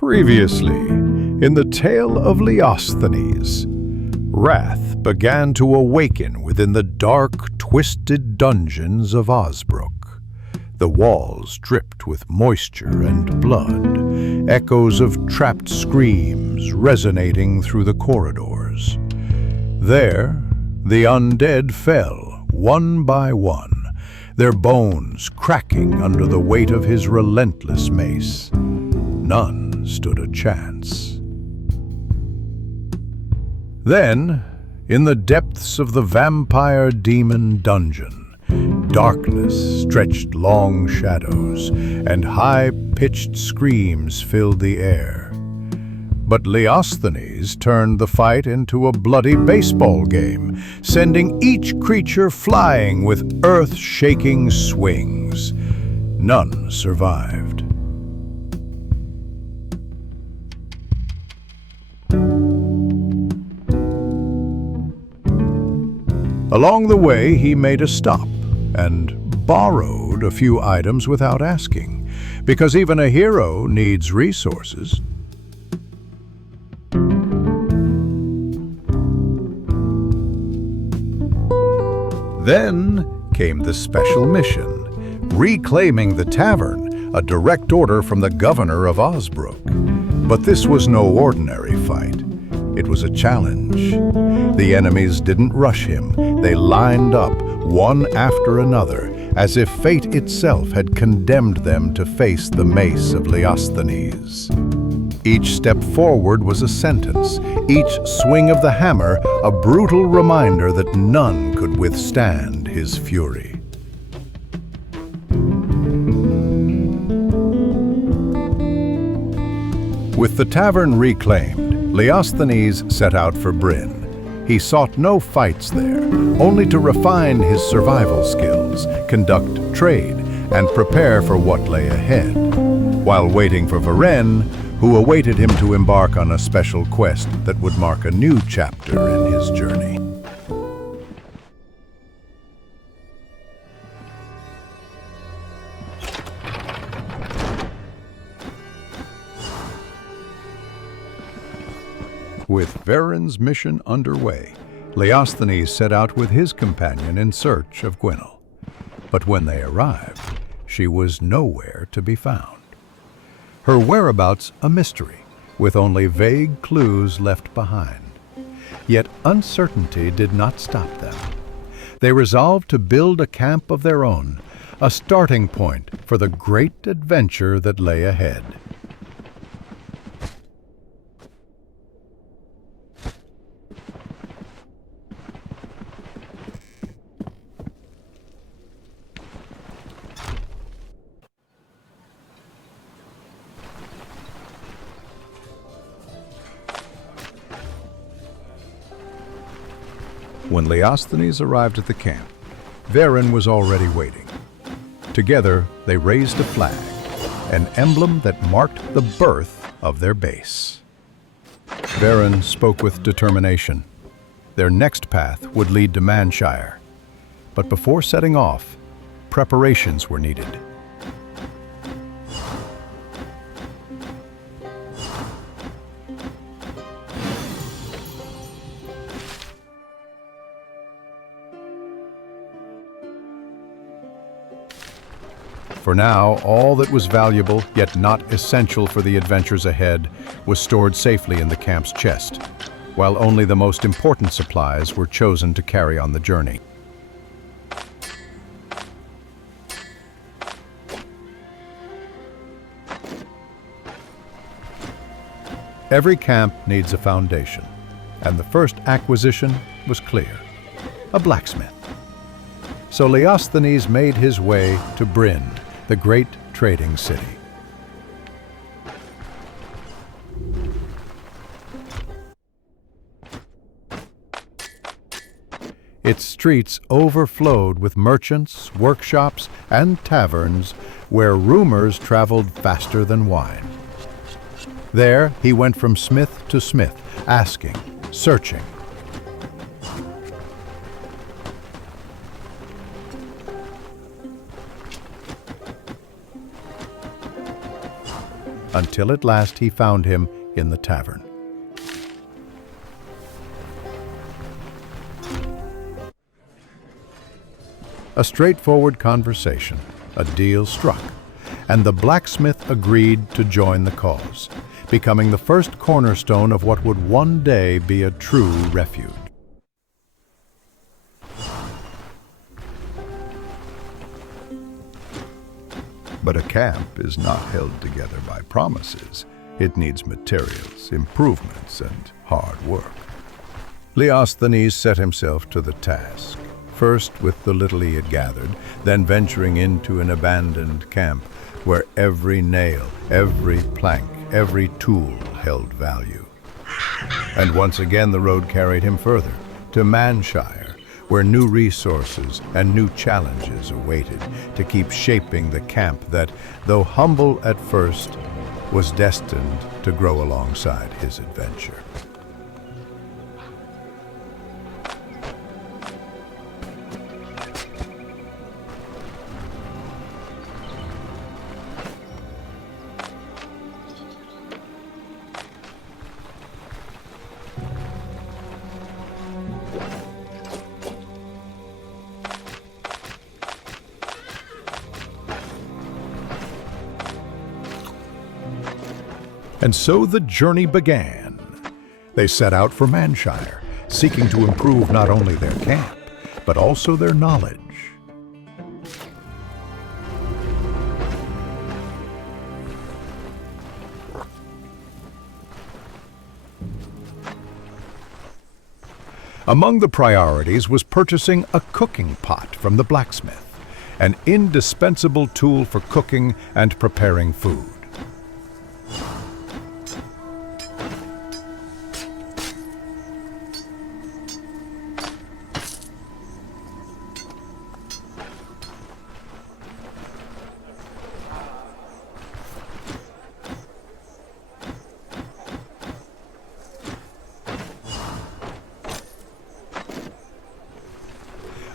Previously, in the tale of Leosthenes, wrath began to awaken within the dark, twisted dungeons of Osbrook. The walls dripped with moisture and blood, echoes of trapped screams resonating through the corridors. There, the undead fell, one by one, their bones cracking under the weight of his relentless mace. None stood a chance. Then, in the depths of the vampire demon dungeon, darkness stretched long shadows, and high-pitched screams filled the air. But Leosthenes turned the fight into a bloody baseball game, sending each creature flying with earth-shaking swings. None survived. Along the way, he made a stop and borrowed a few items without asking, because even a hero needs resources. Then came the special mission, reclaiming the tavern, a direct order from the governor of Osbrook. But this was no ordinary fight. It was a challenge. The enemies didn't rush him. They lined up, one after another, as if fate itself had condemned them to face the mace of Leosthenes. Each step forward was a sentence, each swing of the hammer a brutal reminder that none could withstand his fury. With the tavern reclaimed, Leosthenes set out for Bryn. He sought no fights there, only to refine his survival skills, conduct trade, and prepare for what lay ahead, while waiting for Varen, who awaited him to embark on a special quest that would mark a new chapter in his journey. With Varen's mission underway, Leosthenes set out with his companion in search of Gwenel. But when they arrived, she was nowhere to be found. Her whereabouts a mystery, with only vague clues left behind. Yet uncertainty did not stop them. They resolved to build a camp of their own, a starting point for the great adventure that lay ahead. When Leosthenes arrived at the camp, Varen was already waiting. Together, they raised a flag, an emblem that marked the birth of their base. Varen spoke with determination. Their next path would lead to Mannshire. But before setting off, preparations were needed. For now, all that was valuable, yet not essential for the adventures ahead, was stored safely in the camp's chest, while only the most important supplies were chosen to carry on the journey. Every camp needs a foundation, and the first acquisition was clear: a blacksmith. So Leosthenes made his way to Bryn, the great trading city. Its streets overflowed with merchants, workshops, and taverns where rumors traveled faster than wine. There, he went from smith to smith, asking, searching. until at last he found him in the tavern. A straightforward conversation, a deal struck, and the blacksmith agreed to join the cause, becoming the first cornerstone of what would one day be a true refuge. But a camp is not held together by promises. It needs materials, improvements, and hard work. Leosthenes set himself to the task, first with the little he had gathered, then venturing into an abandoned camp where every nail, every plank, every tool held value. And once again the road carried him further, to Mannshire, where new resources and new challenges awaited to keep shaping the camp that, though humble at first, was destined to grow alongside his adventure. And so the journey began. They set out for Mannshire, seeking to improve not only their camp, but also their knowledge. Among the priorities was purchasing a cooking pot from the blacksmith, an indispensable tool for cooking and preparing food.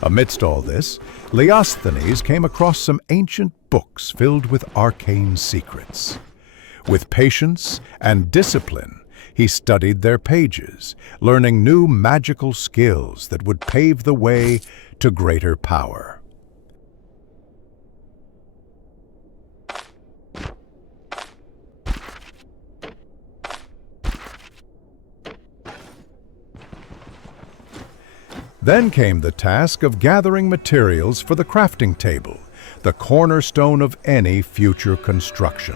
Amidst all this, Leosthenes came across some ancient books filled with arcane secrets. With patience and discipline, he studied their pages, learning new magical skills that would pave the way to greater power. Then came the task of gathering materials for the crafting table, the cornerstone of any future construction.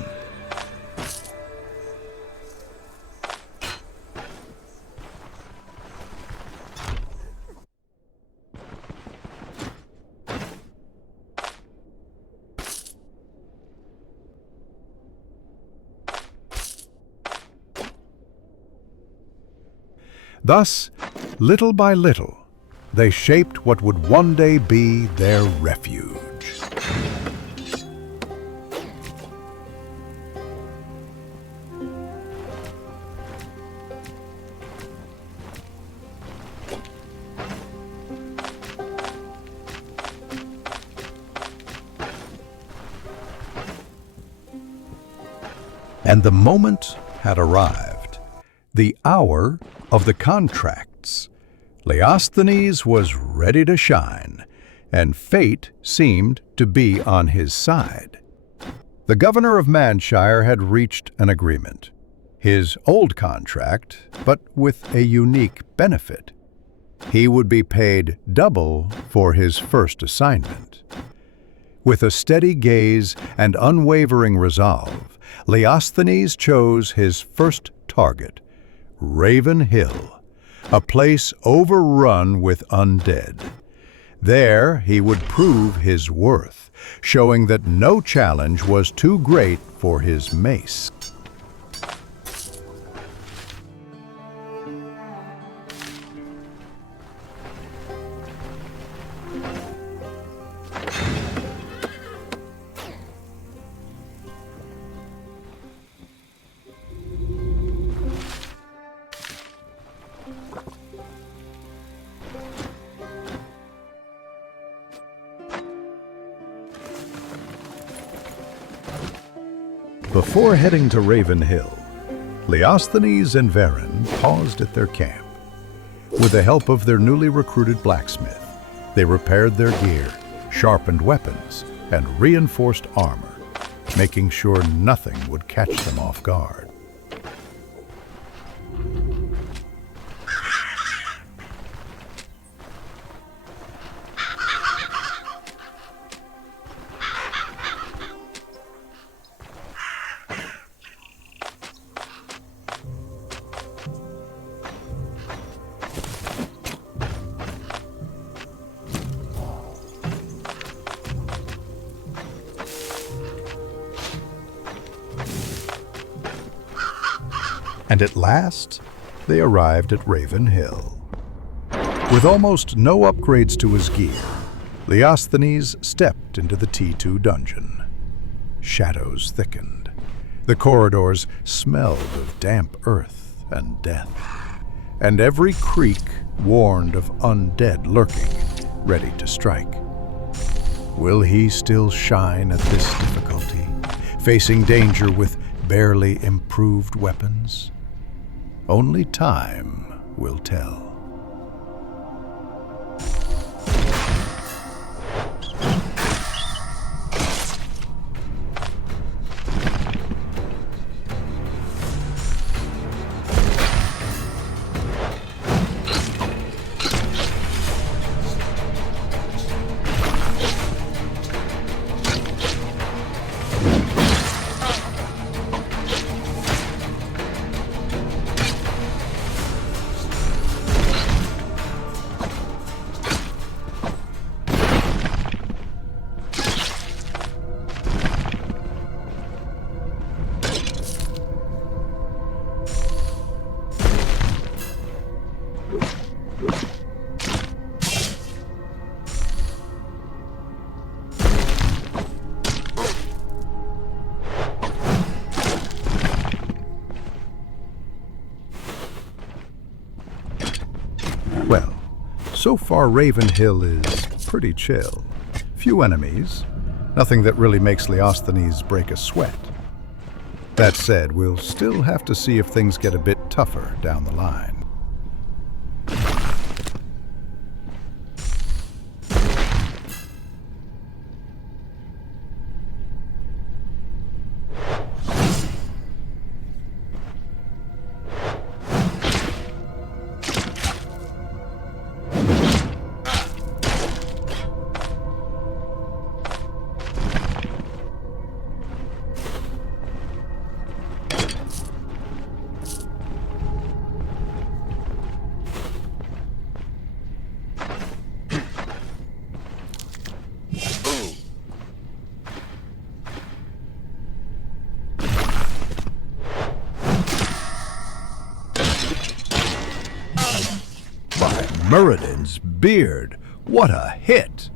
Thus, little by little, they shaped what would one day be their refuge. And the moment had arrived, the hour of the contracts. Leosthenes was ready to shine, and fate seemed to be on his side. The governor of Mannshire had reached an agreement. His old contract, but with a unique benefit. He would be paid double for his first assignment. With a steady gaze and unwavering resolve, Leosthenes chose his first target, Raven Hill, a place overrun with undead. There he would prove his worth, showing that no challenge was too great for his mace. Before heading to Raven Hill, Leosthenes and Varen paused at their camp. With the help of their newly recruited blacksmith, they repaired their gear, sharpened weapons, and reinforced armor, making sure nothing would catch them off guard. And at last, they arrived at Raven Hill. With almost no upgrades to his gear, Leosthenes stepped into the T2 dungeon. Shadows thickened. The corridors smelled of damp earth and death. And every creak warned of undead lurking, ready to strike. Will he still shine at this difficulty, facing danger with barely improved weapons? Only time will tell. Well, so far Raven Hill is pretty chill. Few enemies, nothing that really makes Leosthenes break a sweat. That said, we'll still have to see if things get a bit tougher down the line. Muradin's beard, what a hit!